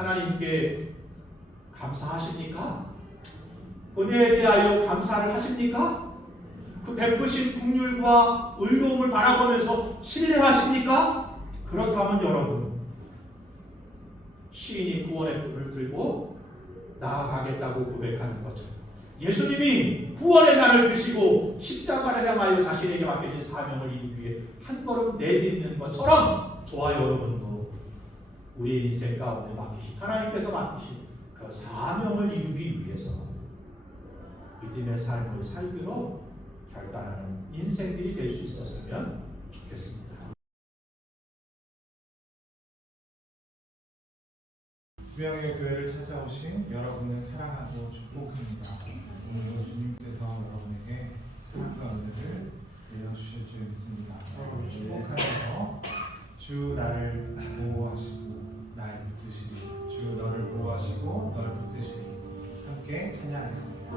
하나님께 감사하십니까? 은혜에 대하여 감사를 하십니까? 그 베푸신 긍휼과 의로움을 바라보면서 신뢰하십니까? 그렇다면 여러분, 시인이 구원의 끈을 들고 나아가겠다고 고백하는 것처럼 예수님이 구원의 잔을 드시고 십자가를 향하여 자신에게 맡겨진 사명을 이루기 위해 한 걸음 내딛는 것처럼 저와 여러분도 우리의 인생 가운데 하나님께서 맡기신 그 사명을 이루기 위해서 믿음의 삶을 살기로 결단하는 인생들이 될 수 있었으면 좋겠습니다. 주명의 교회를 찾아오신 여러분을 사랑하고 축복합니다. 오늘도 주님께서 여러분에게 사랑과 은혜를 내려주실 줄 믿습니다. 여러분 축복하면서 주 나를 보호하시고 날 붙드시리, 주 너를 보호하시고 너를 붙드시리 함께 찬양하겠습니다.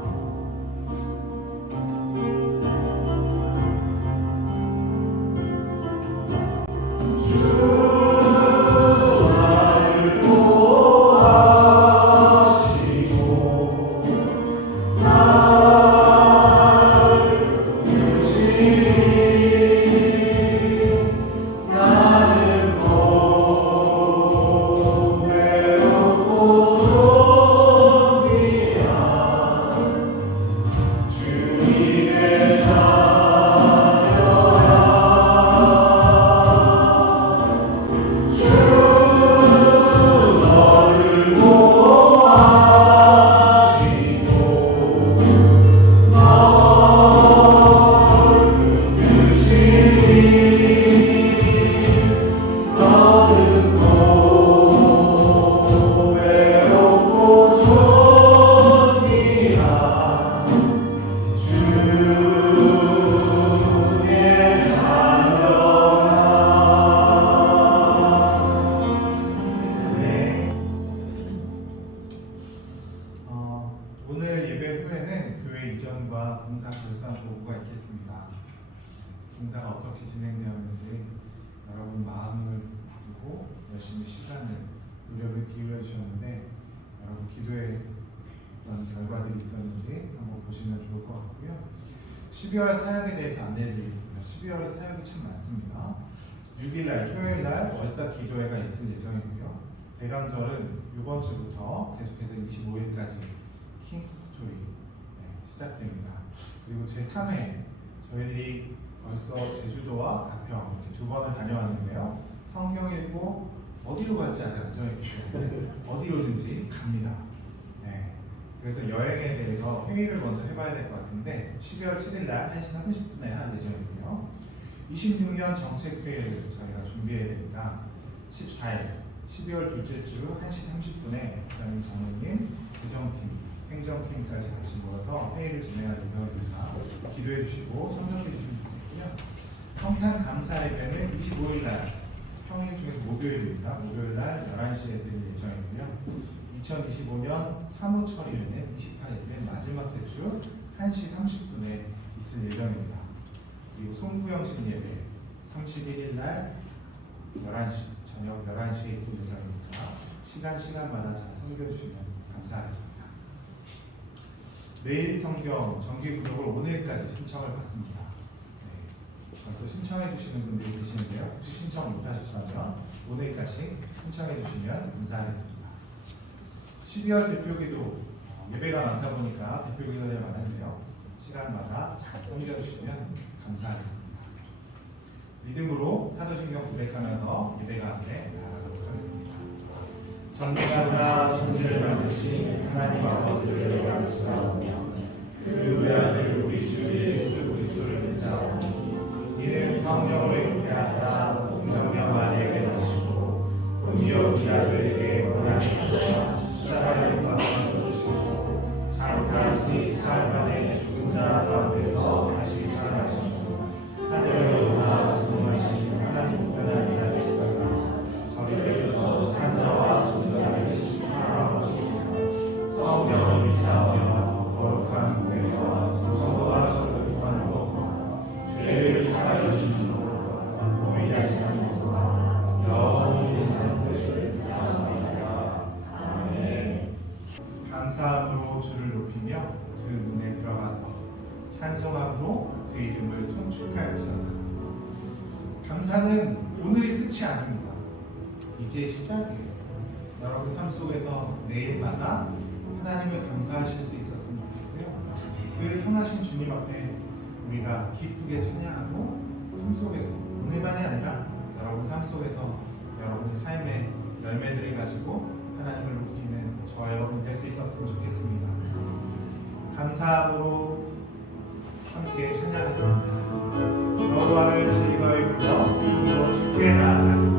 오늘 예배 후에는 교회 이전과 봉사 결산 보고가 있겠습니다. 봉사가 어떻게 진행되었는지 여러분 마음을 두고 열심히 시간을 노력을 기울여 주셨는데 여러분 기도에 어떤 결과들이 있었는지 한번 보시면 좋을 것 같고요. 12월 사역에 대해서 안내드리겠습니다. 12월 사역이 참 많습니다. 6일날 토요일날 월삭 기도회가 있을 예정이고요. 대강절은 이번 주부터 계속해서 25일까지 킹스 스토리 시작됩니다. 그리고 제3회 저희들이 벌써 제주도와 가평 이렇게 두 번을 다녀왔는데요. 성경 읽고 어디로 갈지 아직 안 정했기 어디로든지 갑니다. 네. 그래서 여행에 대해서 회의를 먼저 해봐야 될 것 같은데 12월 7일 날 1시 30분에 할 예정이고요. 26년 정책회의를 저희가 준비해야 됩니다. 14일 12월 둘째 주 1시 30분에 부장님, 전우님, 재정팀, 행정팀까지 같이 모여서 회의를 진행할 예정입니다. 기도해 주시고 성령해 주시면 좋겠고요. 평탄 감사 예배는 25일 날 평일 중에서 목요일입니다. 목요일 날 11시에 드릴 예정이고요. 2025년 사무처리회는 28일 맨 마지막 주 1시 30분에 있을 예정입니다. 그리고 송구영신 예배 31일 날 11시 저녁 11시에 있을 예정입니다. 시간마다 잘 섬겨주시면 감사하겠습니다. 매일 성경 정기 구독을 오늘까지 신청을 받습니다. 네, 벌써 신청해 주시는 분들이 계시는데요. 혹시 신청 못하셨다면 오늘까지 신청해 주시면 감사하겠습니다. 12월 대표기도 예배가 많다 보니까 대표기도가 많은데요. 시간마다 잘 섬겨주시면 감사하겠습니다. 믿음으로 사도신경 고백하면서 예배 가운데 나아가도록 하겠습니다. 전능하사 천지를 만드신 하나님 아버지를 영광스러우며 그 외아들 우리 주 예수 그리스도를 믿사오니 이는 성령으로 잉태하사 동정녀 마리아에게 나시고 본디오 빌라도에게 고난을 받으사 십자가를 못 박혀 죽으시고 장사한 지 사흘 만에 죽은 자 가운데서 다시 살아나시고 하늘에 올라 전능하신 하나님 편한 자리에 있어서 저리에서 산자와 존재하는 하나님이시며 성령을 믿사오며 거룩한 고백과 성도가 서로 교환하고 죄를 사하여 주시므로 몸의 그 이름을 송축하였지어다. 감사는 오늘이 끝이 아닙니다. 이제 시작이에요. 여러분 삶 속에서 매일마다 하나님을 감사하실 수 있었으면 좋겠고요. 그 선하신 주님 앞에 우리가 기쁘게 찬양하고 삶 속에서 오늘만이 아니라 여러분 삶 속에서 여러분 삶의 열매들을 가지고 하나님을 높이는 저와 여러분 될 수 있었으면 좋겠습니다. 감사함으로 함께 찬양합니다. 여호와를 즐거이 불러 기쁨으로 주께 나아가리.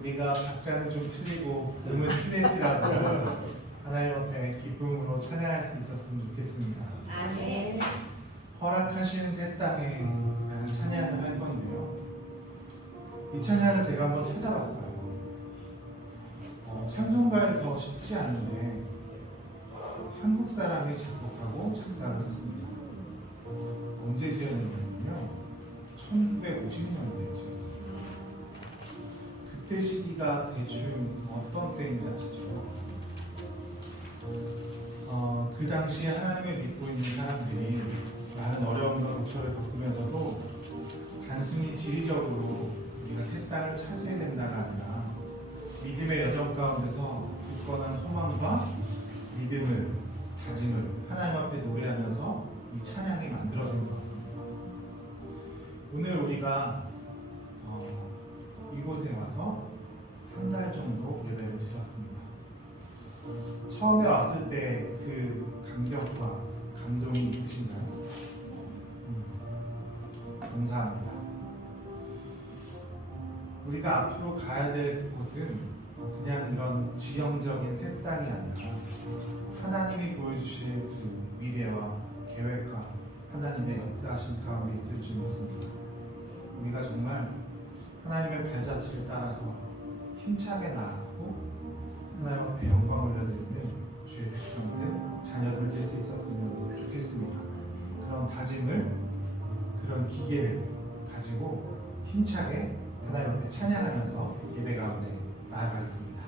우리가 박자는 좀 틀리고 음은 틀릴지라도 하나님 앞에 기쁨으로 찬양할 수 있었으면 좋겠습니다. 아멘. 허락하신 새 땅에 라는 찬양을 할 건데요. 이 찬양을 제가 한번 찾아봤어요. 찬송가에서 쉽지 않은데 한국 사람이 작곡하고 작사를 했습니다. 언제 지었냐면요, 1950년대에 지었어요. 그때 시기가 대충 어떤 때인지 아시죠? 그 당시에 하나님을 믿고 있는 사람들이 많은 어려움과 고초를 겪으면서도 단순히 지리적으로 우리가 새 땅을 차지해야 된다가 아니라 믿음의 여정 가운데서 굳건한 소망과 믿음을, 다짐을 하나님 앞에 노래하면서 이 찬양이 만들어진 것 같습니다. 오늘 우리가 이곳에 와서 한 달 정도 예배를 드렸습니다. 처음에 왔을 때 그 감격과 감동이 있으신가요? 감사합니다. 우리가 앞으로 가야 될 곳은 그냥 이런 지형적인 새 땅이 아니라 하나님이 보여주실 그 미래와 계획과 하나님의 역사하신 가운데 있을 줄 믿습니다. 우리가 정말 하나님의 발자취를 따라서 힘차게 나아가고 하나님 앞에 영광을 올려드리는 주의 백성들, 자녀들 될 수 있었으면 좋겠습니다. 그런 다짐을, 그런 기계를 가지고 힘차게 하나님 앞에 찬양하면서 예배 가운데 나아가겠습니다.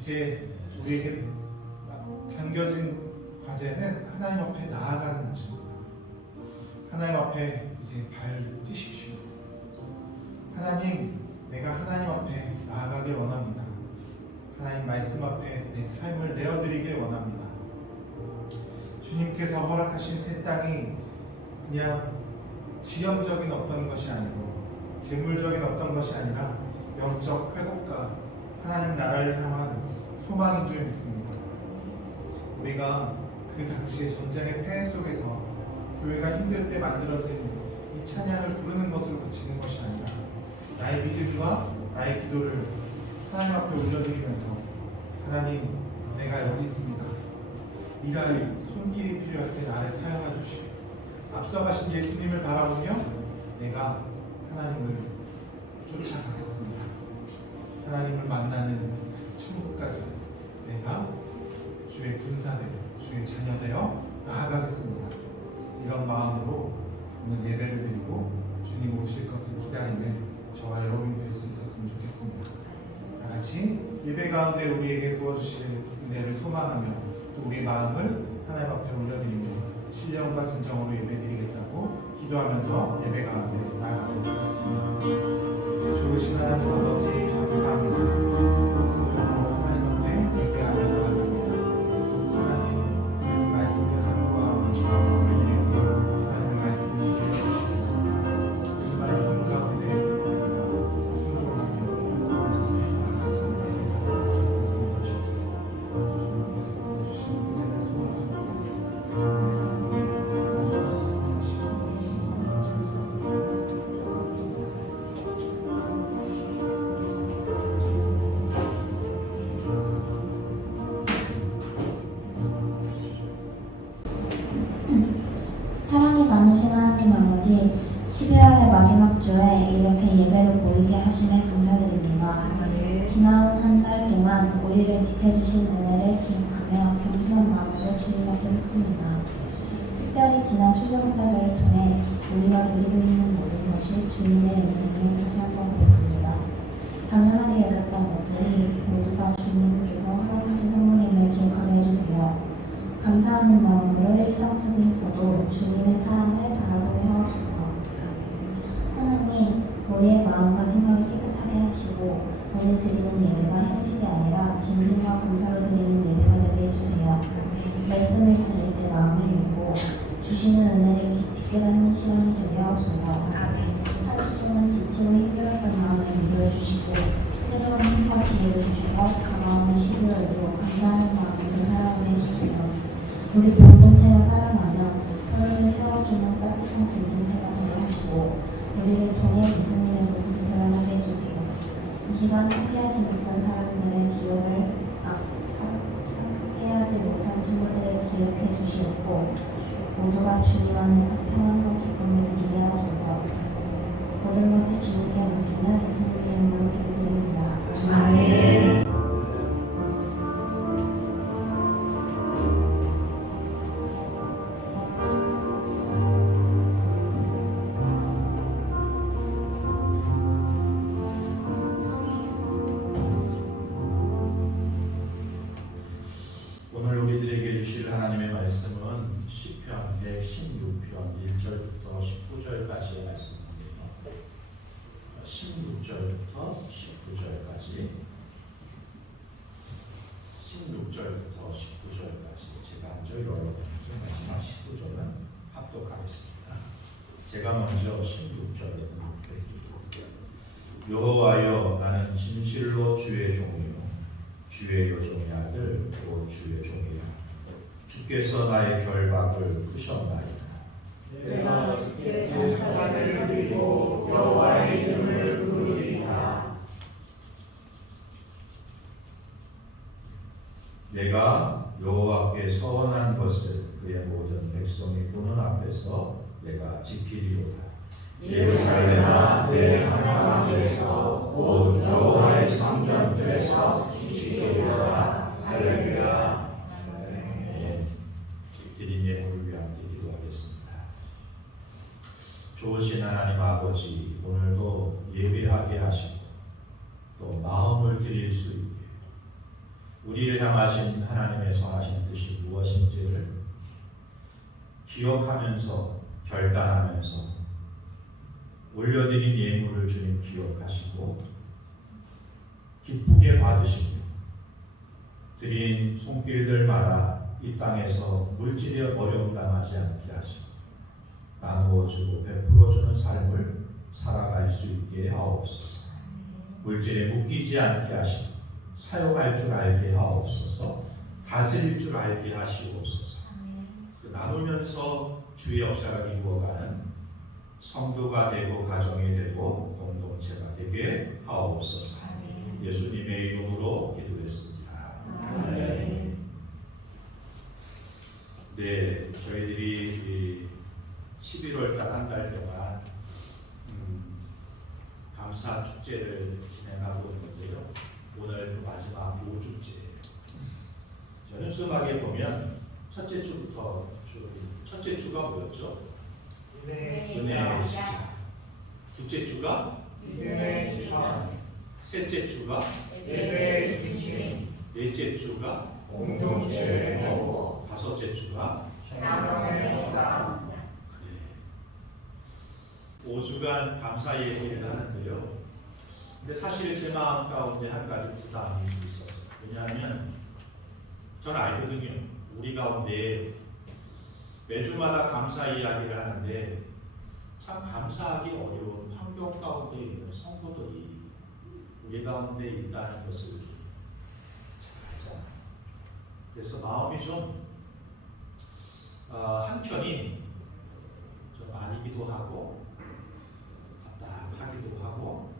이제 우리에게 당겨진 과제는 하나님 앞에 나아가는 것입니다. 하나님 앞에 이제 발 뛰십시오. 하나님, 내가 하나님 앞에 나아가길 원합니다. 하나님 말씀 앞에 내 삶을 내어드리길 원합니다. 주님께서 허락하신 새 땅이 그냥 지형적인 어떤 것이 아니고 재물적인 어떤 것이 아니라 영적 회복과 하나님 나라를 향한 소망인 줄 믿습니다. 우리가 그 당시의 전쟁의 폐해 속에서 교회가 힘들 때 만들어진 이 찬양을 부르는 것으로 그치는 것이 아니라 나의 믿음과 나의 기도를 하나님 앞에 올려드리면서 하나님, 내가 여기 있습니다. 일할 손길이 필요할 때 나를 사용해 주시고 앞서가신 예수님을 바라보며 내가 하나님을 쫓아가겠습니다. 하나님을 만나는 천국까지 내가 주의 군사되어 주의 자녀되어 나아가겠습니다. 이런 마음으로 오늘 예배를 드리고 주님 오실 것을 기다리는 저와 여러분이 될 수 있었으면 좋겠습니다. 다 같이 예배 가운데 우리에게 부어주시는 은혜를 소망하며 또 우리 마음을 하나님 앞에 올려드리며 신령과 진정으로 예배드리겠다고 기도하면서 예배 가운데 나아가도록 하겠습니다. 좋으신 하나님 아버지 감사합니다. 하나님 앞에 예배하며 나아갑니다. 하나님 말씀을 간구하며 우리에게 하나님의 말씀을 들려주시고 그 말씀 가운데 우리가 순종하며 나아갈 수 있는 소원을 주시옵소서. 주님께서 주신 은혜를 소원합니다. 사랑이 많으신 하나님 아버지, 12월의 마지막 주에 이렇게 예배를 보이게 하심에 감사드립니다. 지나온 한 달 동안 우리를 지켜주신 은혜를 기억하며 겸손한 마음으로 주님 앞에 섰습니다. 특별히 지난 추정사를 통해 우리가 누리고 있는 모든 것이 주님의 은혜임을 다시 한번 고백합니다. 당연하게 여겼던 것들이 모두가 주님께서 허락하신 선물임을 기억하게 해주세요. 감사하는 마음으로 일상 속에서도 주님의 사랑을 바라보게 하옵소서. 하나님, 우리의 마음과 생각을 깨끗하게 하시고 오늘 드리는 예배가 형식이 아니라 진심과 감사로 드리는 예배가 되게 해주세요. 말씀을 들을 때 마음을 열고 주시는 은혜를 깊이 받는 시간이 되게 하옵소서. 한 주 동안 지치고 힘들었던 마음을 위로해 주시고 새로운 힘과 지혜를 주셔서 다가오는 12월도 감사하는 마음으로 살아가게 해주세요. 우리 공동체가 살아나며 서로를 세워주는 따뜻한 공동체가 되게 하시고 우리를 통해 예수님의 모습을 드러나게 해주세요. 이 시간 함께하지 못한 사람들의 기억을 함께하지 못한 친구들을 기억해 주시옵고 모두가 주님 안에서 평안과 기쁨을 누리게 하옵소서. 모든 것을 주님께 맡기는 예수님의 이름으로 기도드립니다. 아멘. 오늘 우리들에게 주실 하나님의 말씀은 시편 116편 16편 1절부터 19절까지의 말씀입니다. 16절부터 19절까지 16절부터 19절까지 제가 먼저 여러분께 마지막 19절은 합독하겠습니다. 제가 먼저 16절에 읽을게요. 여호와여 나는 진실로 주의 종이요 주의 여종의 아들 곧 주의 종이라. 주께서 나의 결박을 푸셨나이다. 내가 주께 감사를 드리고 여호와의 이름을 부르리이다. 내가 여호와께 서원한 것을 그의 모든 백성이 보는 앞에서 내가 지키리로다. 예루살렘아 내 하나님께서 곧 여호와의 성전들에서 지키리로다. 할렐루야. 드린 예물을 위한 기도하겠습니다. 좋으신 하나님 아버지, 오늘도 예배하게 하시고 또 마음을 드릴 수 있게 우리를 향하신 하나님의 선하신 뜻이 무엇인지를 기억하면서 결단하면서 올려드린 예물을 주님 기억하시고 기쁘게 받으시며 드린 손길들마다 이 땅에서 물질의 어려움 당하지 않게 하시고 나누어주고 베풀어주는 삶을 살아갈 수 있게 하옵소서. 물질에 묶이지 않게 하시고 사용할 줄 알게 하옵소서. 다스릴 줄 알게 하시옵소서. 그 나누면서 주의 역사를 이루어가는 성도가 되고 가정이 되고 공동체가 되게 하옵소서. 예수님의 이름으로 기도했습니다. 네, 저희들이 11월달 한 달 동안 감사 축제를 진행하고 있는데요. 오늘 마지막 5주째예요. 저는 수막에 보면 첫째 주부터 첫째 주가 뭐였죠? 은혜의 시작. 둘째 주가 믿음의 기선. 셋째 주가 예배의 중심. 넷째 주가 공동체의 회복. 다섯째 주가 사명의 현장. 5주간 감사 얘기를 하는데요. 근데 사실 제 마음 가운데 한 가지 부담이 있었어요. 왜냐하면 저는 알거든요. 우리 가운데 매주마다 감사 이야기를 하는데 참 감사하기 어려운 환경 가운데 있는 성도들이 우리 가운데 있다는 것을 잘 알잖아요. 그래서 마음이 좀 한편이 좀 아니기도 하고 답답하기도 하고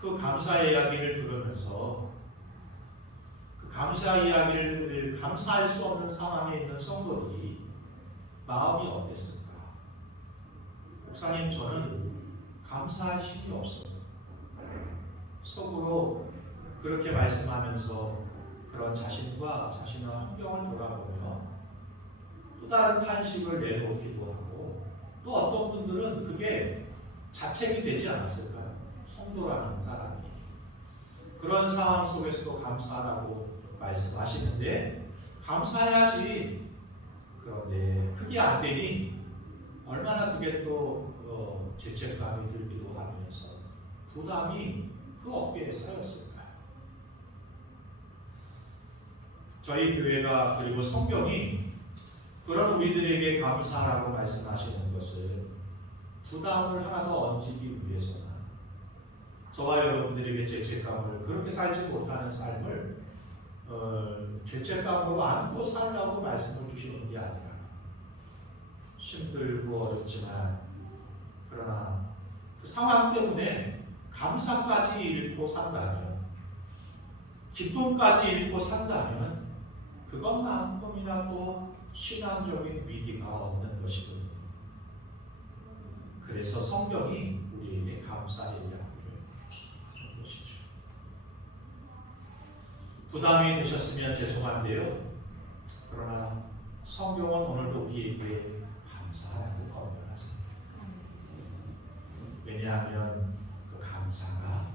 그 감사 이야기를 들으면서 그 감사 이야기를 감사할 수 없는 상황에 있는 성도들이 마음이 어땠을까? 목사님 저는 감사할 힘이 없어요. 속으로 그렇게 말씀하면서 그런 자신과 자신의 환경을 돌아보며 또 다른 탄식을 내놓기도 하고 또 어떤 분들은 그게 자책이 되지 않았을까요? 성도라는 사람이 그런 상황 속에서도 감사하라고 말씀하시는데 감사해야지. 그런데 그게 안 되니 얼마나 그게 또 죄책감이 들기도 하면서 부담이 그 어깨에 쌓였을까요? 저희 교회가 그리고 성경이 그런 우리들에게 감사하라고 말씀하시는 것을 부담을 하나 더 얹기 위해서는 저와 여러분들에게 죄책감을 그렇게 살지 못하는 삶을 죄책감으로 안고 살라고 말씀을 주시는 게 아니라 힘들고 어렵지만 그러나 그 상황 때문에 감사까지 잃고 산다면 기쁨까지 잃고 산다면 그것만큼이나 또 신앙적인 위기가 없는 것이거든요. 그래서 성경이 우리에게 감사의 이야기를 하는 것이죠. 부담이 되셨으면 죄송한데요. 그러나 성경은 오늘도 우리에게 감사라고 권면하십니다. 왜냐하면 그 감사가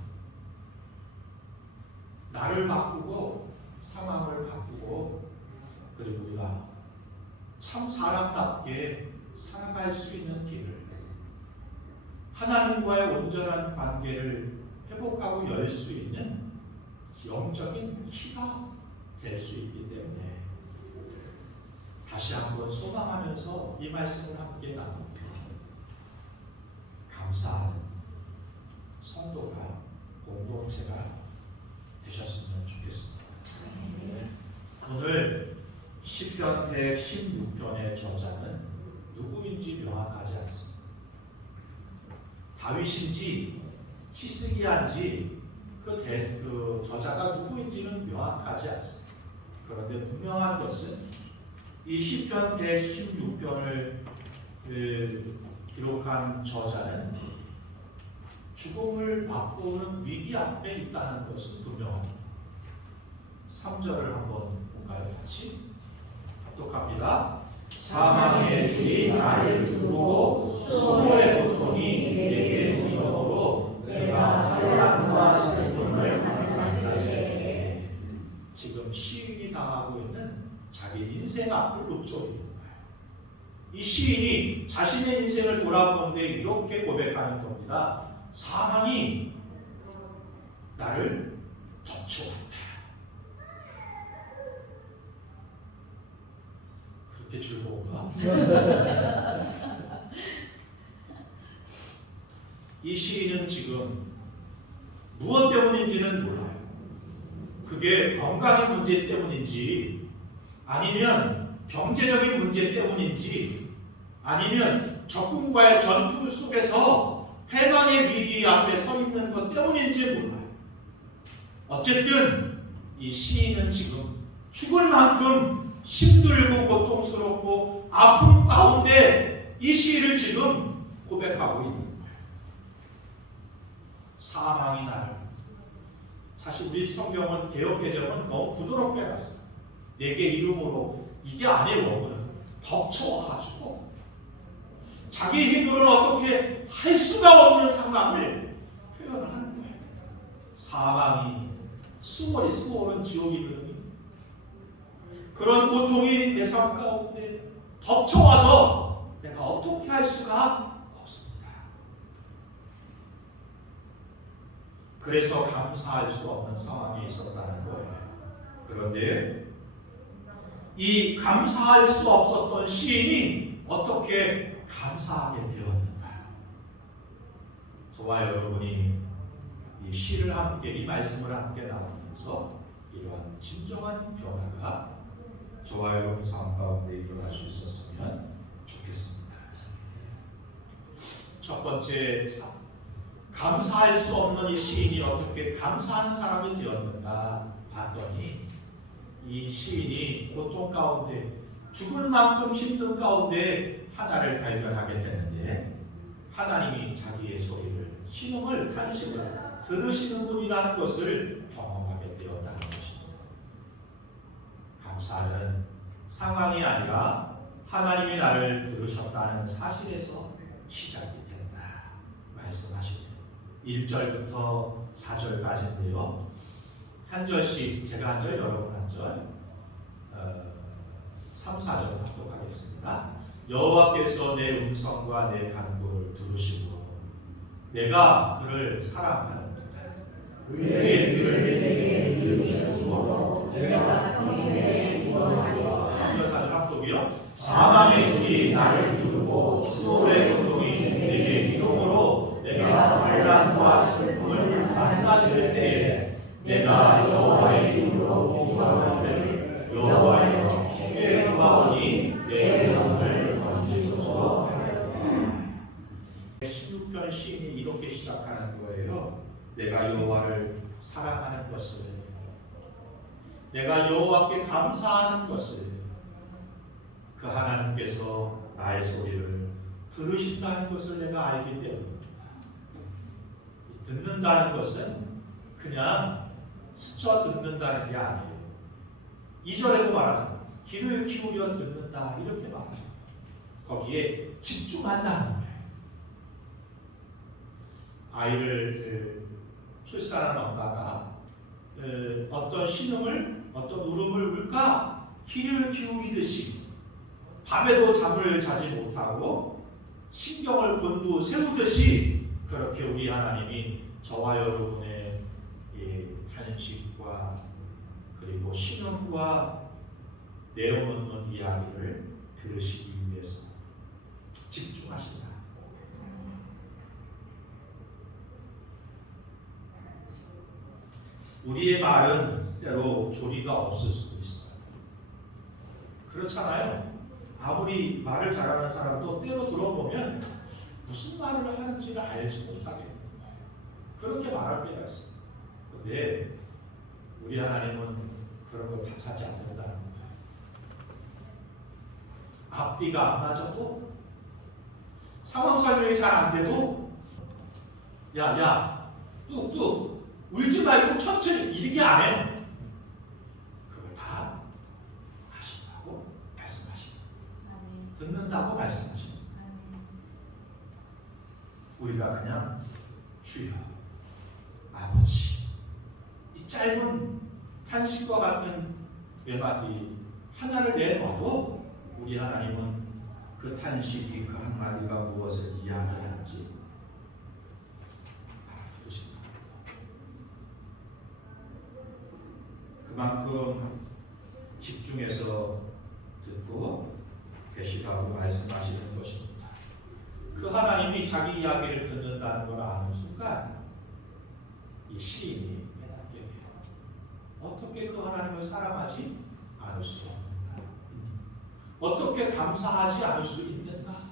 나를 바꾸고 상황을 바꾸고 그리고 우리가 참 사람답게 살아갈 수 있는 길을, 하나님과의 온전한 관계를 회복하고 열 수 있는 영적인 키가 될 수 있기 때문에 다시 한번 소망하면서 이 말씀을 함께 나눕니다. 감사하는 성도가, 공동체가 되셨으면 좋겠습니다. 오늘 시편 116편의 저자는 누구인지 명확하지 않습니다. 다윗인지 히스기야인지 그 저자가 누구인지는 명확하지 않습니다. 그런데 분명한 것은 이 시편 116편을 기록한 저자는 죽음을 맛보는 위기 앞에 있다는 것은 분명합니다. 3절을 한번 볼까요? 같이 합독합니다. 사망의 주이 나를 두르고 수모의 고통이 내게 이르므로 내가 환난과 슬픔을 만났을 때에 지금 시인이 당하고 있는 자기 인생 앞을 읊조리는 거예요. 이 시인이 자신의 인생을 돌아보는데 이렇게 고백하는 겁니다. 사망이 나를 덮쳐왔다. 그렇게 즐거운가? 이 시인은 지금 무엇 때문인지는 몰라요. 그게 건강의 문제 때문인지, 아니면 경제적인 문제 때문인지, 아니면 적군과의 전투 속에서 패망의 위기 앞에 서 있는 것 때문인지 몰라요. 어쨌든 이 시인은 지금 죽을 만큼 힘들고 고통스럽고 아픔 가운데 이 시를 지금 고백하고 있는 거예요. 사망이 나를, 사실 우리 성경은 개역개정은 너무 부드럽게 해놨어요. 내게 이름으로, 이게 아니에요. 덮쳐와가지고 자기 힘으로는 어떻게 할 수가 없는 상황을 표현을 하는 거예요. 사망이, 수월은 지옥이거든요. 그런 고통이 내 삶 가운데 덮쳐와서 내가 어떻게 할 수가 없습니다. 그래서 감사할 수 없는 상황에 있었다는 거예요. 그런데 이 감사할 수 없었던 시인이 어떻게 감사하게 되었는가? 저와 여러분이 이 시를 함께, 이 말씀을 함께 나누면서 이러한 진정한 변화가 저와 여러분 삶 가운데 일어날 수 있었으면 좋겠습니다. 첫 번째, 감사할 수 없는 이 시인이 어떻게 감사하는 사람이 되었는가 봤더니, 이 시인이 고통 가운데, 죽을 만큼 힘든 가운데 하나를 발견하게 되는데, 하나님이 자기의 소리를, 신음을, 탄식을 들으시는 분이라는 것을 경험하게 되었다는 것입니다. 감사는 상황이 아니라 하나님이 나를 들으셨다는 사실에서 시작이 된다 말씀하십니다. 1절부터 4절까지인데요. 한 절씩, 제가 한 절, 여러분 한 절, 3, 4절 합독하겠습니다. 여호와께서 내 음성과 내 간구를 들으시고 내가 그를 사랑하는도다. 그의 귀를 내게 들으셨으므로 내가 성인에게 구원하리라. 3절 4절 합독이요. 사망의 주이 나를 두르고 수월의 고통이 내게 이르므로 내가 환난과 슬픔을 만났을 때에 내가 여호와의 이름으로 기도하되 여호와여 주께 구하오니 내 영을 건지소서. 16편 시인이 이렇게 시작하는 거예요. 내가 여호와를 사랑하는 것을, 내가 여호와께 감사하는 것을, 그 하나님께서 나의 소리를 들으신다는 것을 내가 알기 때문입니다. 듣는다는 것은 그냥 스쳐 듣는다는 게 아니에요. 2절에도 말하잖아요. 귀를 기울여 듣는다, 이렇게 말하죠. 거기에 집중한다는 거예요. 아이를 출산한 엄마가 어떤 신음을, 어떤 울음을 울까 귀를 기울이듯이 밤에도 잠을 자지 못하고 신경을 곤두세우듯이 그렇게 우리 하나님이 저와 여러분의 이 탄식과 그리고 신음과 내어놓는 이야기를 들으시기 위해서 집중하신다. 우리의 말은 때로 조리가 없을 수도 있어요. 그렇잖아요. 아무리 말을 잘하는 사람도 때로 들어보면 무슨 말을 하는지를 알지 못하게 됩니다. 그렇게 말할 때가 있어요. 그런데 우리 하나님은 그런 걸 다차지 않는다는 거예요. 앞뒤가 안 맞아도 상황 설명이 잘 안 돼도 야 뚝뚝 울지 말고 천천히 이렇게 안 해요. 그걸 다 하신다고 말씀하십니다. 듣는다고 말씀하십니다. 우리가 그냥 주여 아버지 이 짧은 탄식과 같은 외마디 하나를 내놔도 우리 하나님은 그 탄식이 그 한마디가 무엇을 이야기하는지 알아들으십니다. 그만큼 집중해서 듣고 계시다고 말씀하시는 것입니다. 그 하나님이 자기 이야기를 듣는다는 걸 아는 순간 이 시인이 깨닫게 돼요. 어떻게 그 하나님을 사랑하지 않을 수 없는가? 어떻게 감사하지 않을 수 있는가?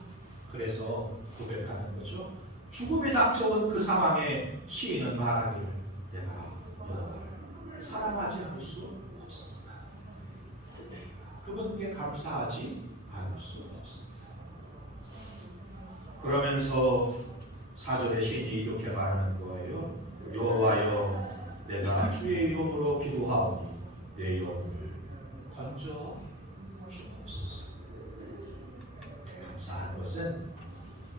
그래서 고백하는 거죠. 죽음에 닥쳐온 그 상황에 시인은 말하기를 내가 여호와를 사랑하지 않을 수 없습니다. 그분께 감사하지 않을 수 없습니다. 그러면서 4절의 시인이 이렇게 말하는 거예요. 여호와여 내가 주의 이름으로 기도하오니 내 영혼을 건져 주옵소서. 감사한 것은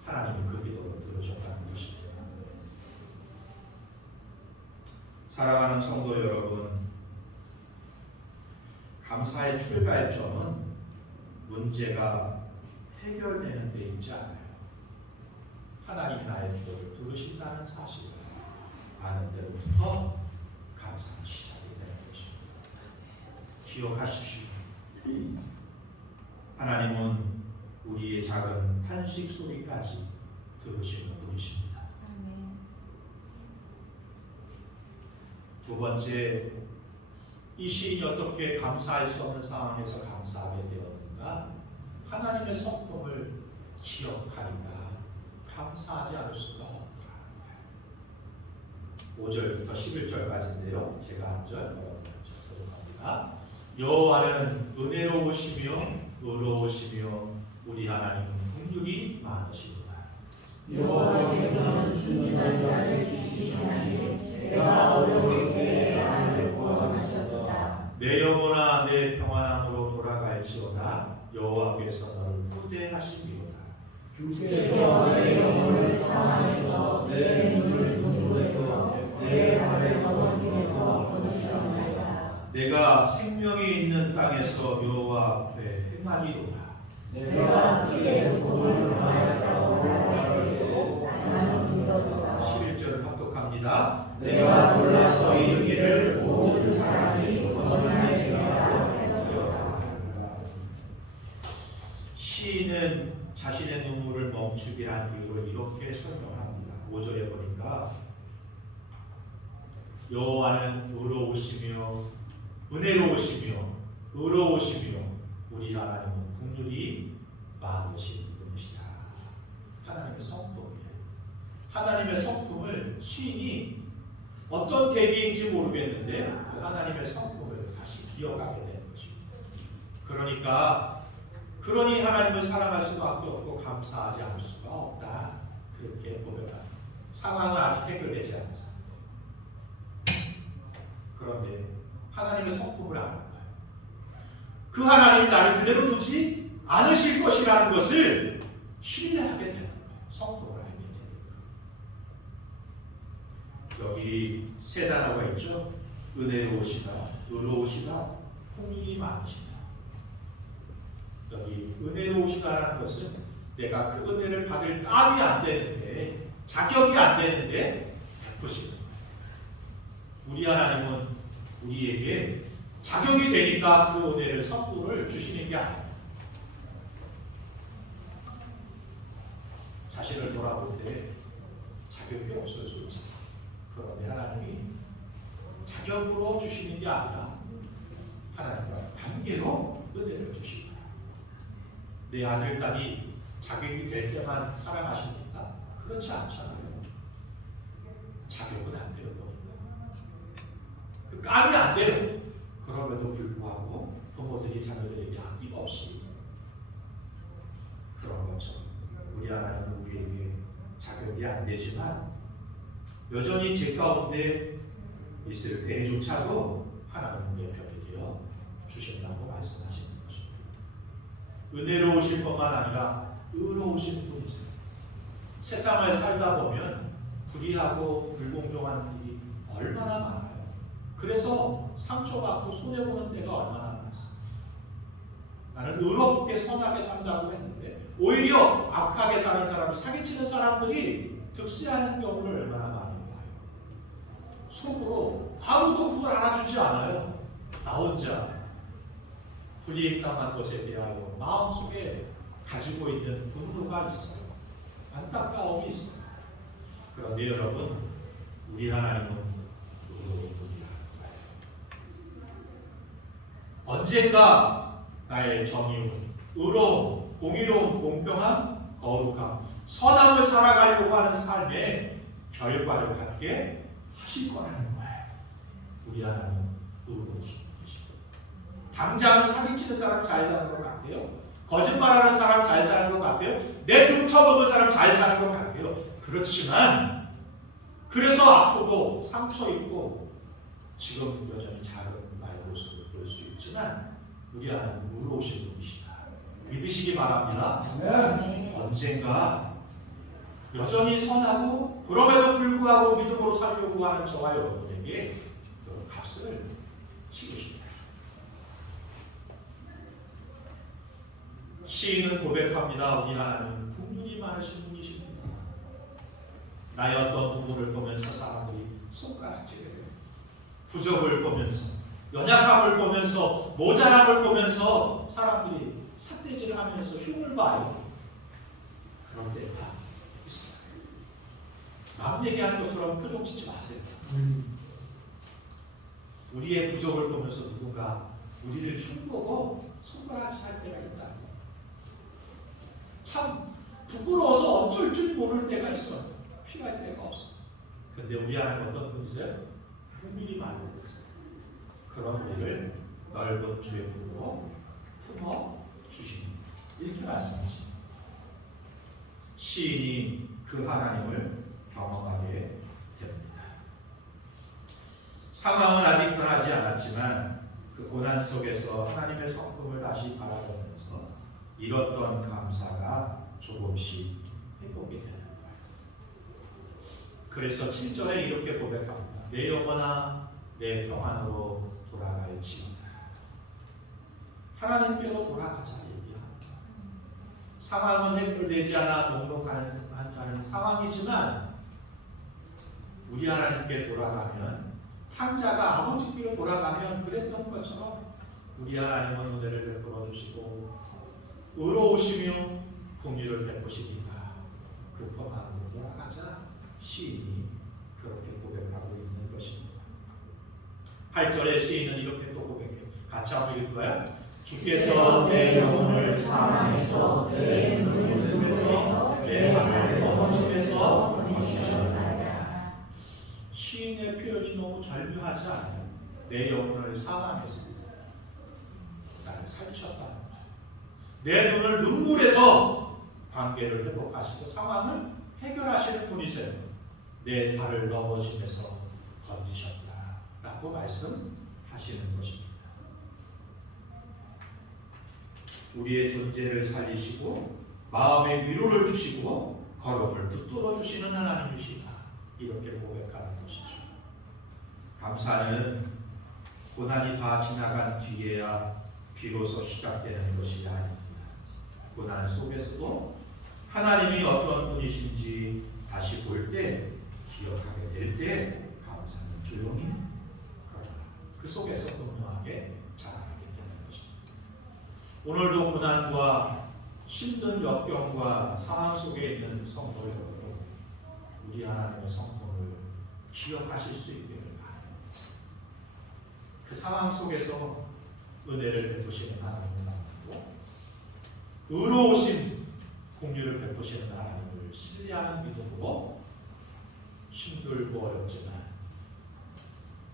하나님이 그 기도를 들으셨다는 것입니다. 사랑하는 성도 여러분, 감사의 출발점은 문제가 해결되는 데 있지 않아요. 하나님이 나의 기도를 들으신다는 사실을 아는 데로부터 감사는 시작이 되는 것입니다. 기억하십시오. 하나님은 우리의 작은 탄식 소리까지 들으시는 분이십니다. 두 번째, 이 시인이 어떻게 감사할 수 없는 상황에서 감사하게 되었는가? 하나님의 성품을 기억하니까 감사하지 않을 수가 없더라. 5절부터 11절까지인데요. 제가 한 절 보도록합니다. 여호와는 은혜로우시며 의로우시며 우리 하나님은 긍휼이 많으시도다. 여호와께서는 순진한 자를 지키시나니 내가 어려울 때에 나를 구원하셨도다. 내 영혼아 내 평안함으로 돌아갈지어다. 여호와께서 너를 후대하시리로다. 주께서 내 영혼을 사랑해서 내 눈을 눈물에서 내 발을 넘어짐에서 건지셨나이다. 내가 생명이 있는 땅에서 여호와 앞에 행하리로다. 내가 그의 복을 당하였다고 말하기로 나는 믿었도다. 11절을 합독합니다. 내가 놀라서 이르기를 모든 사람이 거짓말쟁이라 시인은 자신의 눈물을 멈추게 한 이유를 이렇게 설명합니다. 5절에 보니까 여호와는 의로우시며 은혜로우시며 의로우시며 우리 하나님은 긍휼이 많으신 분이시다. 하나님의 성품이에요. 하나님의 성품을 시인이 어떤 계기인지 모르겠는데 그 하나님의 성품을 다시 기억하게 되는 것입니다. 그러니 하나님을 사랑할 수밖에 없고 감사하지 않을 수가 없다. 그렇게 고백합니다. 상황은 아직 해결되지 않은 상황. 그런데 하나님의 성품을 아는 거예요. 그 하나님이 나를 그대로 두지 않으실 것이라는 것을 신뢰하게 되는 거예요. 성품을 알게 되는 거예요. 여기 세 단어가 있죠. 은혜로우시다, 의로우시다, 긍휼이 많으시다. 여기 은혜로우시다라는 것은 내가 그 은혜를 받을 값이 안 되는데, 자격이 안 되는데 베푸시는 거예요. 우리 하나님은 우리에게 자격이 되니까 그 은혜를 선물을 주시는 게 아니에요. 자신을 돌아볼 때 자격이 없어요, 솔직히. 그런데 하나님이 자격으로 주시는 게 아니라 하나님과 관계로 은혜를 주십니다. 내 아들, 딸이 자격이 될 때만 사랑하십니까? 그렇지 않잖아요. 자격은 안 돼요. 그 깜이 안 돼요. 그럼에도 불구하고 부모들이 자녀들에게 아낌없이 없이 그런 것처럼 우리 하나님은 우리에게 자격이 안 되지만 여전히 제 가운데 있을 때조차도 하나님은 내 편이 되어 주신다고 말씀하시는 것입니다. 은혜로우실 것만 아니라 의로우신 분이세요. 세상을 살다 보면 불의하고 불공정한 일이 얼마나 많아요. 그래서 상처받고 손해보는 때가 얼마나 많습니다. 나는 의롭게 선하게 산다고 했는데 오히려 악하게 사는 사람이, 사기치는 사람들이 득세하는 경우를 얼마나 많이 봐요. 속으로 아무도 그걸 알아주지 않아요. 나 혼자 불이익당한 것에 대하여 마음속에 가지고 있는 분노가 있어요. 안타까움이 있어요. 그런데 여러분, 우리 하나님은 의로운 분이라는 거예요. 언젠가 나의 정의운, 의로움, 공의로움, 공평함, 거룩함, 선함을 살아가려고 하는 삶의 결과를 갖게 하실 거라는 거예요. 우리 하나님은 의로우신 분이시고, 당장 사기치는 사람 잘 사는 것 같아요. 거짓말하는 사람 잘 사는 것 같아요. 내 등 쳐먹은 사람 잘 사는 것 같아요. 그렇지만 그래서 아프고 상처 입고 지금 여전히 작은 나의 모습을 볼 수 있지만 우리 하나님은 의로우신 분이시다. 믿으시기 바랍니다. 언젠가 여전히 선하고 그럼에도 불구하고 믿음으로 살려고 하는 저와 여러분에게 그 값을 치르십니다. 시인은 고백합니다. 우리 하나님은 국률이 많으신 분이십니다. 나의 어떤 부분을 보면서 사람들이 손가락질해요. 부족을 보면서, 연약함을 보면서, 모자람을 보면서 사람들이 삿대질을 하면서 흉을 봐요. 그런 때가 있어요. 남 얘기하는 것처럼 표정 짓지 마세요. 우리의 부족을 보면서 누군가 우리를 흉보고 손가락질 할 때가 있다. 참 부끄러워서 어쩔 줄 모를 때가 있어. 필요할 때가 없어. 근데 우리 하나님 어떤 분이세요? 긍휼이 많은 분이세요. 그런 우리를 넓은 주의 품으로 품어 주시는, 이렇게 말씀하십니다. 시인이 그 하나님을 경험하게 됩니다. 상황은 아직 변하지 않았지만 그 고난 속에서 하나님의 성품을 다시 바라보면서 잃었던 감사가 조금씩 회복이 되는 거예요. 그래서 7절에 이렇게 고백합니다. 내 영혼아 내 평안으로 돌아갈지어다. 하나님께로 돌아가자 얘기합니다. 상황은 해결되지 않아 녹록하는 상황이지만 우리 하나님께 돌아가면, 탕자가 아버지께로 돌아가면 그랬던 것처럼 우리 하나님은 은혜를 베풀어 주시고 의로우시며 긍휼을 베푸시니까 그 평안으로 돌아가자 시인이 그렇게 고백하고 있는 것입니다. 8절에 시인은 이렇게 또 고백해요. 같이 한번 읽을까요? 주께서 내 영혼을 사랑해서 내 눈을 뜨면서 내 발을 넘어짐에서 건지셨나이다. 시인의 표현이 너무 절묘하지 않아요? 내 영혼을 사랑해서 나를 살리셨다. 내 눈을 눈물에서 관계를 회복하시고 상황을 해결하시는 분이세요. 내 발을 넘어짐에서 건지셨다라고 말씀하시는 것입니다. 우리의 존재를 살리시고 마음의 위로를 주시고 걸음을 붙들어 주시는 하나님이시다. 이렇게 고백하는 것이죠. 감사는 고난이 다 지나간 뒤에야 비로소 시작되는 것이 아닙니다. 고난 속에서도 하나님이 어떤 분이신지 다시 볼 때, 기억하게 될 때 감사는 조용히 그 속에서 분명하게 자라나게 되는 것입니다. 오늘도 고난과 힘든 역경과 상황 속에 있는 성도 여러분, 우리 하나님의 성품을 기억하실 수 있기를 바랍니다. 그 상황 속에서 은혜를 베푸시는 하나님을 만나고 의로우신 공유를 베푸시는 하나님을 신뢰하는 믿음으로 힘들고 어렵지만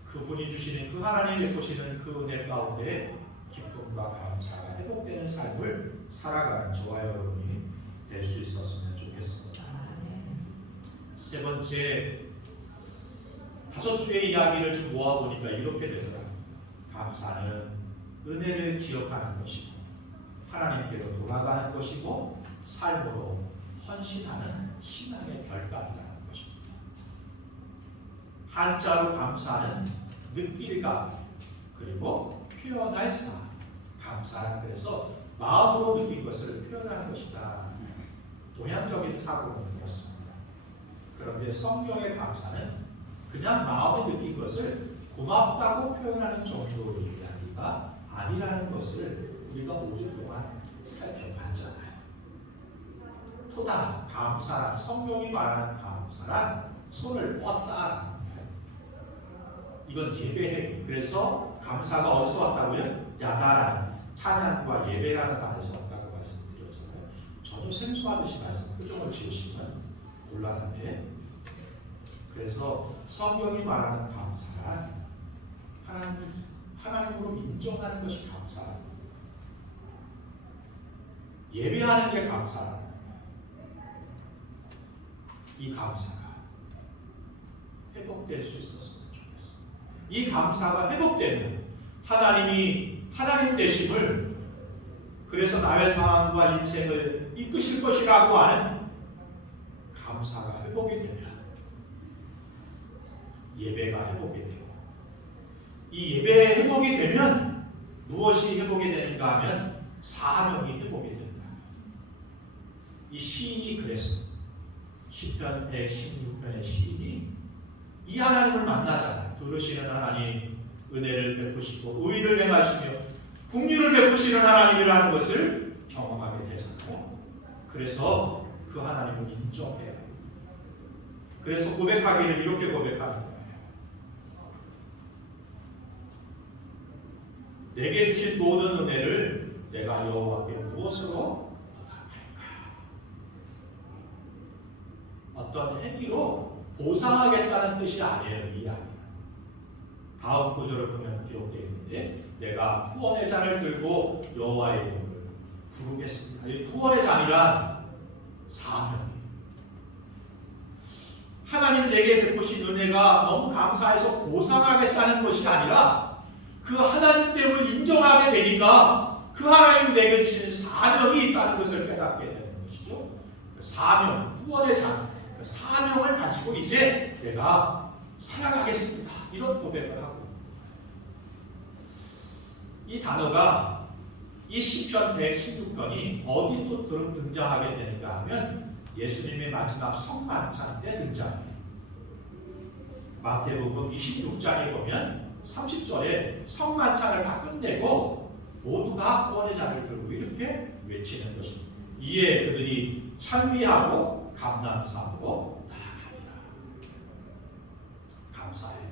그분이 주시는 그 하나님이 베푸시는 그 은혜 가운데 기쁨과 감사가 회복되는 삶을 살아가는 저와 여러분이 될 수 있었으면 좋겠습니다. 세 번째, 5주의 이야기를 좀 모아보니까 이렇게 되더라고요. 감사는 은혜를 기억하는 것이고 하나님께로 돌아가는 것이고 삶으로 헌신하는 신앙의 결단이라는 것입니다. 한자로 감사는 느낄 감 그리고 표현할 사, 감사는 그래서 마음으로 느낀 것을 표현하는 것이다. 동양적인 사고는 그렇습니다. 그런데 성경의 감사는 그냥 마음에 느낀 것을 고맙다고 표현하는 정도의 이야기가 아니라는 것을 우리가 5주 동안 살펴봤잖아요. 토다, 감사란, 성경이 말하는 감사란 손을 뻗다. 이건 예배해. 그래서 감사가 어디서 왔다고요? 야다란, 찬양과 예배라는 단어에서 왔다고 말씀드렸잖아요. 전혀 생소하듯이 말씀 표정을 지으시면 곤란한데, 그래서 성경이 말하는 감사란 하나님으로 인정하는 것이 감사란, 예배하는 게 감사란, 이 감사가 회복될 수 있었으면 좋겠어. 이 감사가 회복되면 하나님이 하나님 되심을, 그래서 나의 상황과 인생을 이끄실 것이라고 하는 감사가 회복이 되면 예배가 회복이 되고, 이 예배의 회복이 되면 무엇이 회복이 되는가 하면 사명이 회복이 된다. 이 시인이 그랬어. 시편 116편의 시인이 이 하나님을 만나잖아요. 들으시는 하나님, 은혜를 베푸시고 의를 행하시며 긍휼을 베푸시는 하나님이라는 것을 경험하게 되잖아요. 그래서 그 하나님을 인정해요. 그래서 고백하기를 이렇게 고백하는 거예요. 내게 주신 모든 은혜를 내가 여호와께 무엇으로 어떤 행위로 보상하겠다는 뜻이 아니에요. 이 이야기는. 다음 구절을 보면 기록되어 있는데, 내가 구원의 잔을 들고 여호와의 이름을 부르겠습니다. 이 구원의 잔이란 사명이에요. 하나님이 내게 베푸신 은혜가 너무 감사해서 보상하겠다는 것이 아니라 그 하나님됨을 인정하게 되니까 그 하나님 내게 주신 사명이 있다는 것을 깨닫게 되는 것이죠. 사명, 구원의 잔, 사명을 가지고 이제 내가 살아가겠습니다. 이런 고백을 하고, 이 단어가 이 시편 116편이 어디 또 등장하게 되는가 하면 예수님의 마지막 성만찬 때 등장해요. 마태복음 26장에 보면 30절에 성만찬을 다 끝내고 모두가 구원의 잔을 들고 이렇게 외치는 것입니다. 이에 그들이 찬미하고 감람사하고 나아갑니다. 감사해요.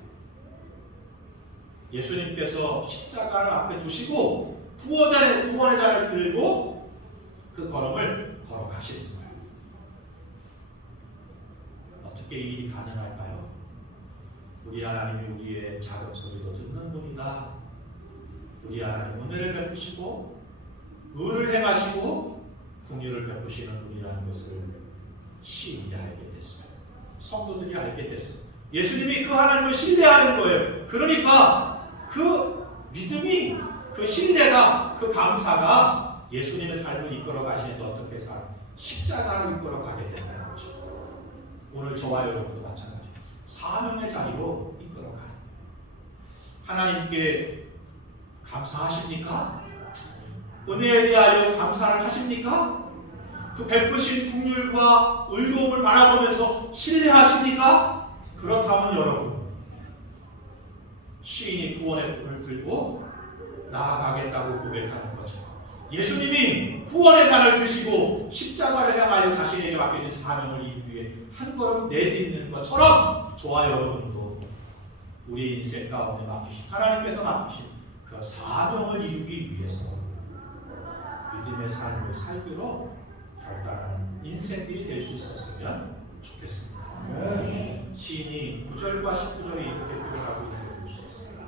예수님께서 십자가를 앞에 두시고 구원의 잔을 들고 그 걸음을 걸어가시는 거예요. 어떻게 이 일이 가능할까요? 우리 하나님이 우리의 작은 소리도 듣는 분이다. 우리 하나님 은혜를 베푸시고 의를 행하시고 긍휼을 베푸시는 분이라는 것을 시인이 알게 됐어요. 성도들이 알게 됐어요. 예수님이 그 하나님을 신뢰하는 거예요. 그러니까 그 믿음이, 그 신뢰가, 그 감사가 예수님의 삶을 이끌어 가시는데 어떻게 십자가로 이끌어 가게 된다는 것이죠. 오늘 저와 여러분도 마찬가지예요. 사명의 자리로 이끌어 가는, 하나님께 감사하십니까? 은혜에 대하여 감사를 하십니까? 그 베푸신 긍휼과 의로움을 바라보면서 신뢰하십니까? 그렇다면 여러분, 시인이 구원의 꿈을 들고 나아가겠다고 고백하는 것처럼 예수님이 구원의 잔을 드시고 십자가를 향하여 자신에게 맡겨진 사명을 이루기 위해 한 걸음 내딛는 것처럼 저와 여러분도 우리 인생 가운데 맡기신, 하나님께서 맡기신 그 사명을 이루기 위해서 믿음의 삶을 살기로 결단하는 인생들이 될 수 있었으면 좋겠습니다. 시인이 9절과 19절에 이렇게 표현하고 있는 걸 볼 수 있습니다.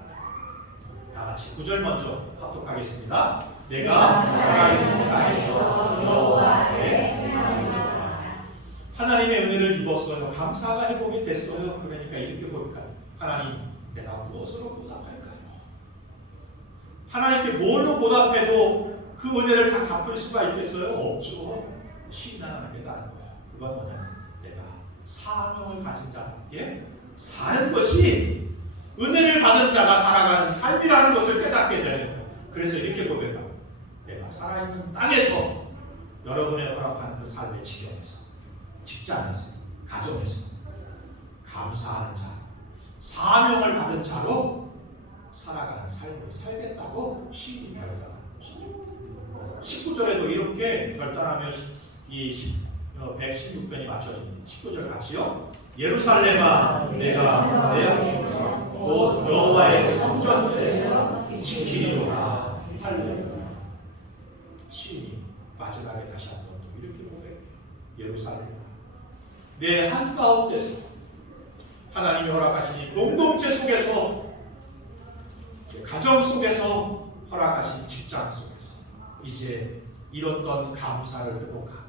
다 같이 9절 먼저 합독하겠습니다. 내가 살아있는 땅에서 여호와의 하나님의 은혜를 입었어요. 감사가 회복이 됐어요. 그러니까 이렇게 볼까요? 하나님, 내가 무엇으로 보답할까요? 하나님께 뭘로 보답해도 그 은혜를 다 갚을 수가 있겠어요? 없죠. 시인 하나님께 다른 거예요. 그건 뭐냐면 내가 사명을 가진 자답게 사는 것이 은혜를 받은 자가 살아가는 삶이라는 것을 깨닫게 되는 거예요. 그래서 이렇게 고백합니다. 내가 살아있는 땅에서 여러분의 허락한 그 삶의 지경에서, 직장에서, 가정에서 감사하는 자, 사명을 받은 자로 살아가는 삶을 살겠다고 시인이 결단하는 것이죠. 19절에도 이렇게 결단하며 이 116편이 맞춰집니다. 19절 같이요. 예루살렘아, 내가 내 앞에서 곧 여호와의 성전들에서 지키리로다. 할렐루야. 시인이 마지막에 다시 한번 이렇게 고백해요. 예루살렘아, 내 한가운데서 하나님이 허락하신 이 공동체 속에서, 가정 속에서, 허락하신 직장 속에서 이제 잃었던 감사를 회복하고,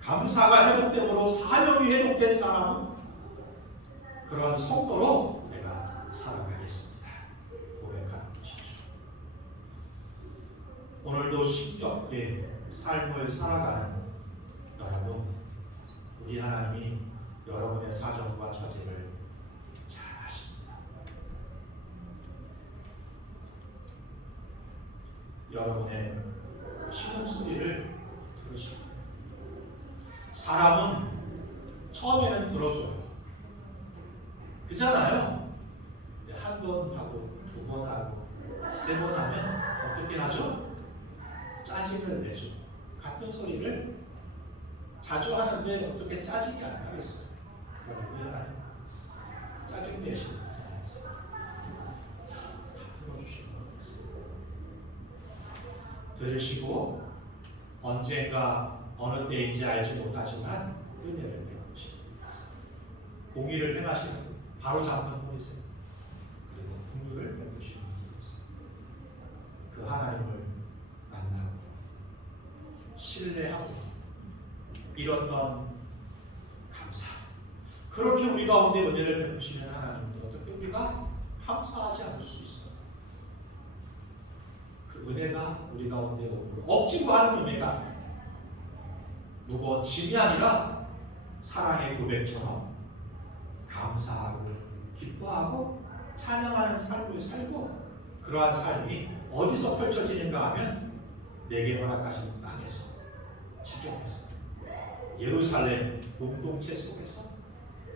감사가 회복됨으로 사명이 회복된 사람은 그런 성도로 내가 살아가겠습니다. 고백하는 것이죠. 오늘도 힘겹게 삶을 살아가는 여러분, 우리 하나님이 여러분의 사정과 처지를 잘 아십니다. 여러분의 신음소리를 들으십니다. 사람은 처음에는 들어줘요. 그잖아요. 한 번 하고, 두 번 하고, 세 번 하면 어떻게 하죠? 짜증을 내죠. 같은 소리를 자주 하는데 어떻게 짜증이 안 나겠어요? 그러면 하나님 짜증 내시는 분 아니겠어요? 다 풀어주시는 거겠어요. 들으시고 언젠가 어느 때인지 알지 못하지만 은혜를 베푸십니다. 공의를 행하시는 분, 바로 잡는 분이세요. 그리고 긍휼을 베푸시는 분이세요. 그 하나님을 만나고 신뢰하고 잃었던 감사, 그렇게 우리 가운데 은혜를 베푸시는 하나님도 어떻게 우리가 감사하지 않을 수 있어요? 그 은혜가 우리 가운데 오고, 억지로 하는 은혜가 무거운 짐이 아니라 사랑의 고백처럼 감사하고 기뻐하고 찬양하는 삶을 살고, 그러한 삶이 어디서 펼쳐지는가 하면 내게 허락하신 땅에서, 지경에서, 예루살렘 공동체 속에서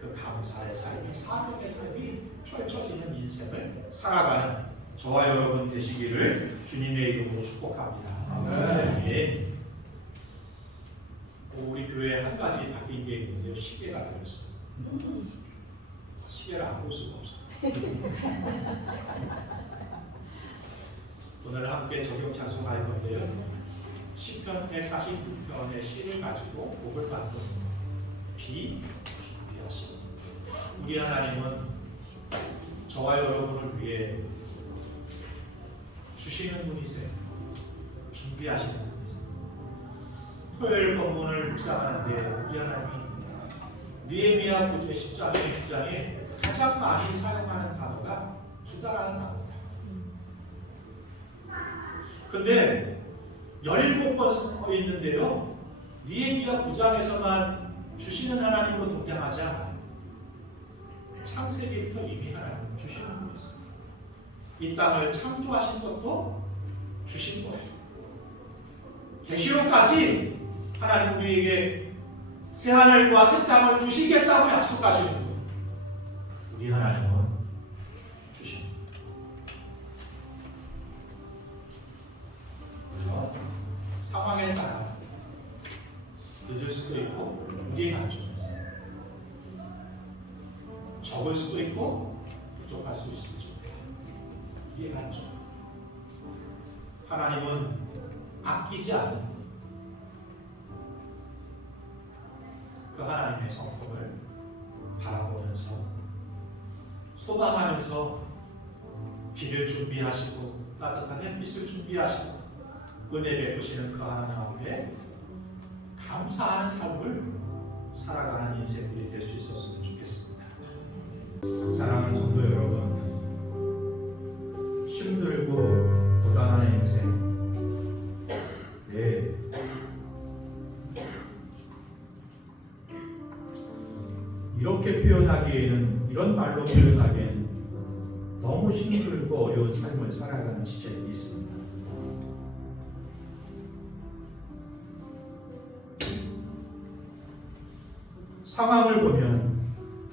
그 감사의 삶이, 사명의 삶이 펼쳐지는 인생을 살아가는 저와 여러분 되시기를 주님의 이름으로 축복합니다. 아멘. 우리 교회에 한 가지 바뀐 게 있는데요. 시계가 달렸어요. 시계를 안 볼 수가 없어요. 오늘 함께 적용 찬송할 건데요. 시편 149편의 시를 가지고 곡을 만드는 비 준비하시고, 우리 하나님은 저와 여러분을 위해 주시는 분이세요. 준비하시는 분이세요. 토요일 본문을 묵상하는데 우리 하나님이 느헤미야 9장 10장의 9장에 가장 많이 사용하는 단어가 주다라는 단어입니다. 근데 17번 쓰고 있는데요, 느헤미야 9장에서만 주시는 하나님으로 등장하지 않아요. 창세기부터 이미 하나님은 주시는 분이었어요. 이 땅을 창조하신 것도 주신 거예요. 계시록까지 하나님 우리에게 새 하늘과 새 땅을 주시겠다고 약속하시는 분. 우리 하나님은 주십니다. 물론 상황에 따라 늦을 수도 있고 우리의 관점에서 적을 수도 있고 부족할 수 있을지 이게 관점. 하나님은 아끼지 않는 그 하나님의 성품을 바라보면서 소망하면서 비를 준비하시고 따뜻한 햇빛을 준비하시고 은혜 베푸시는 그 하나님 앞에 감사하는 삶을 살아가는 인생들이 될 수 있었으면 좋겠습니다. 사랑하는 성도 여러분, 힘들고 고단한 인생, 네, 이렇게 표현하기에는, 이런 말로 표현하기에는 너무 힘들고 어려운 삶을 살아가는 시절이 있습니다. 상황을 보면,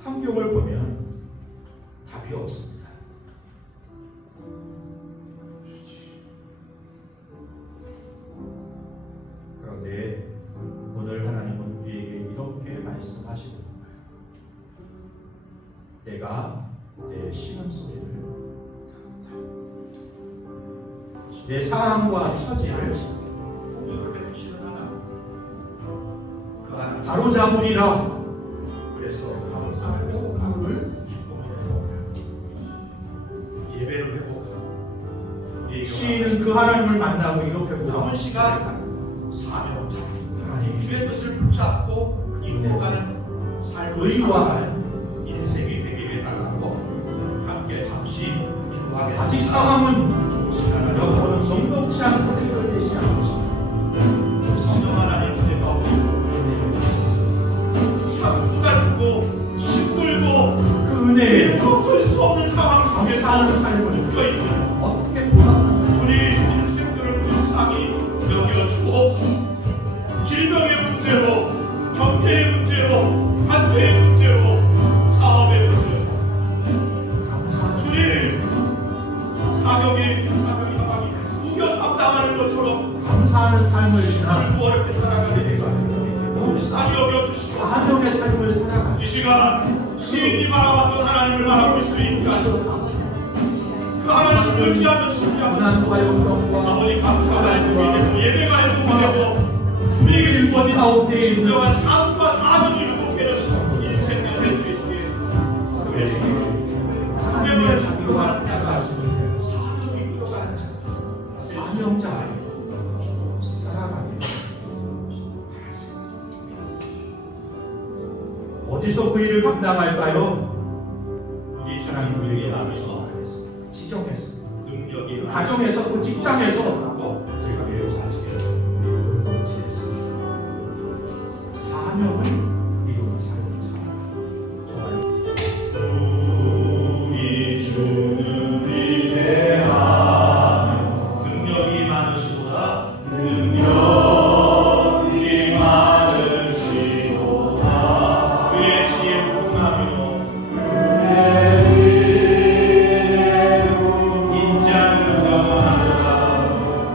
환경을 보면 답이 없습니다. 그런데 오늘 하나님은 우리에게 이렇게 말씀하시는 거예요. 내가 내 신음 소리를 내 상황과 처지를 공유를 해주시는 하나님, 그 하나님 바로 잡으리라. 그래서 감사하고 하루를 기쁨으로 예배를 회복하고 쉬는 그 하나님을 만나고 이렇게 남은 시간 사명자 하나님 주의 뜻을 붙잡고 이루어가는 삶을 의도하는 인생이 되기를 바라고 함께 잠시 기도하겠습니다. 아직 상황은 여러분은 녹록지 않고 해결되지 않으십니다. 성령 하나님 은혜가 참 고달프고 힘들고 그 은혜에 꺾을 수 없는 상황 속에 사는 삶을 느껴있는 어떻게 보답하냐. 주님 인생들을 불쌍히 여겨 주옵소서. 질병의 문제로, 경제의 문제로, 관계의 문제로, 사업의 문제로 주님 사명이 우겨쌈당하는 것처럼 감사하는 삶을 지나 어렵게 살아가게 되사 묵상히 여겨주시고 사명의 삶을 살아가 이 시간 시인이 바라봤던 하나님을 바라볼 수 있게 하시고 그 하나님을 의지하며 신뢰하며 아버지 감사가 예배가 일구하고 주에게 주어진 가운데 진정한 삶과 사명을 일구게는 인생을 될 수 있게 그래서 사명을 작용하는 자가 하시는 사명이 이끌어가는 자 사명자 안에서 살아가게 어디서 그 일을 감당할까요? 우리 하나님 우리에게 나누셔 지정했습니다. 능력이 가정에서 또 직장에서 제가 외워사시겠습니다. 우리 공동체에서 사명을 이루는 삶을 살아가는 정말 우리 주는 위대하며 능력이 많으시도다 능력이 많으시도다 그의 지혜 풍하며 인자는 영원하다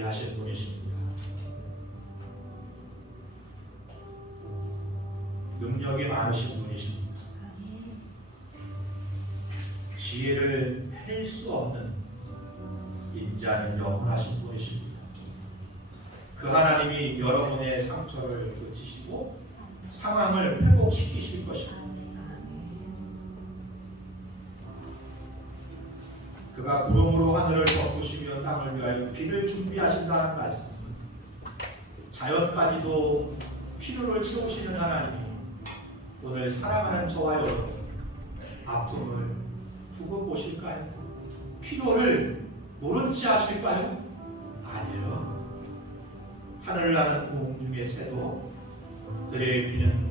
예리하신 분이십니다. 능력이 많으신 분이십니다. 지혜를 할 수 없는 인자는 영원하신 분이십니다. 그 하나님이 여러분의 상처를 고치시고 상황을 회복시키실 것입니다. 그가 구름으로 하늘을 덮으시며 땅을 위하여 비를 준비하신다는 말씀은 자연까지도 필요를 채우시는 하나님이 오늘 살아가는 저와 여러분 아픔을 두고 보실까요? 필요를 모른 채 하실까요? 아니에요. 하늘 나는 공중의 새도 들의 비는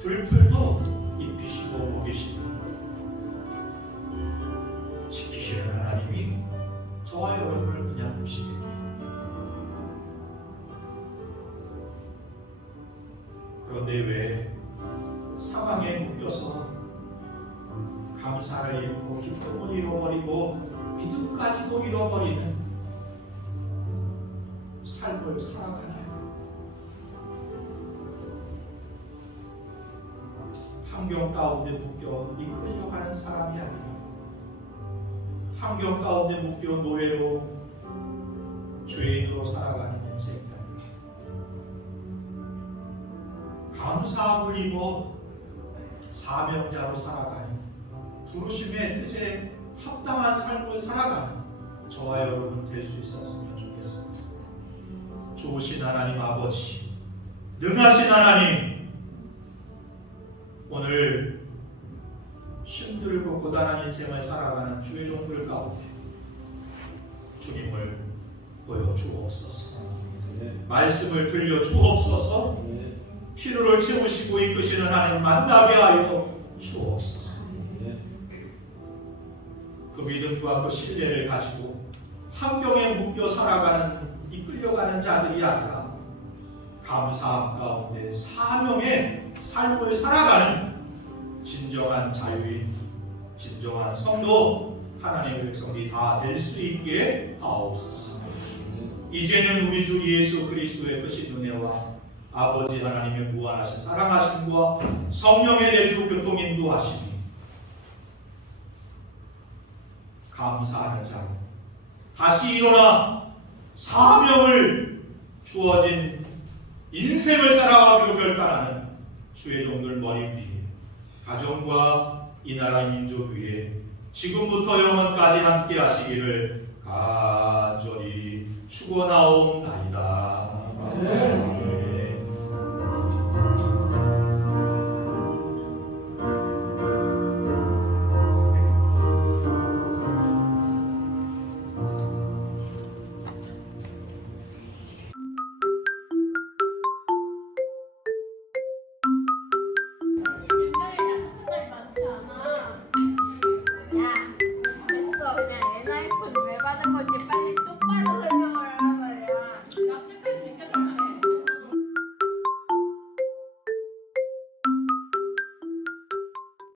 들풀도 입히시고 먹이시고 지키시는 하나님이 저와 여러분을 그냥 보시게 그런데 왜 상황에 묶여서 감사를 잃고 기쁨을 잃어버리고 믿음까지도 잃어버리는 삶을 살아가나요? 환경 가운데 묶여 이끌려가는 사람이 아니라 환경 가운데 묶여 노예로 죄인으로 살아가는 인생이 아니라 감사함을 입어 사명자로 살아가는 부르심의 뜻에 합당한 삶을 살아가는 저와 여러분 될 수 있었으면 좋겠습니다. 좋으신 하나님 아버지, 능하신 하나님, 오늘 힘들고 고단한 인생을 살아가는 주의 종들 가운데 주님을 보여주옵소서. 말씀을 들려주옵소서. 필요를 채우시고 이끄시는 하나님 만나게 하여 주옵소서. 그 믿음과 그 신뢰를 가지고 환경에 묶여 살아가는 이끌려가는 자들이 아니라 감사함 가운데 사명의 삶을 살아가는 진정한 자유인, 진정한 성도 하나님의 백성이 다 될 수 있게 하옵소서. 이제는 우리 주 예수 그리스도의 크신 은혜와 아버지 하나님의 무한하신 사랑하심과 성령의 내주 교통 인도하심이 감사하는 자로 다시 일어나 사명을 주어진 인생을 살아가기로 결단하는 주의 종들 머리 위에 가정과 이 나라 민족 위에 지금부터 영원까지 함께 하시기를 간절히 축원하옵나이다. 아멘. 야, 됐어. 그냥 NIF는 왜 받은 건지 빨리 똑바로 설명.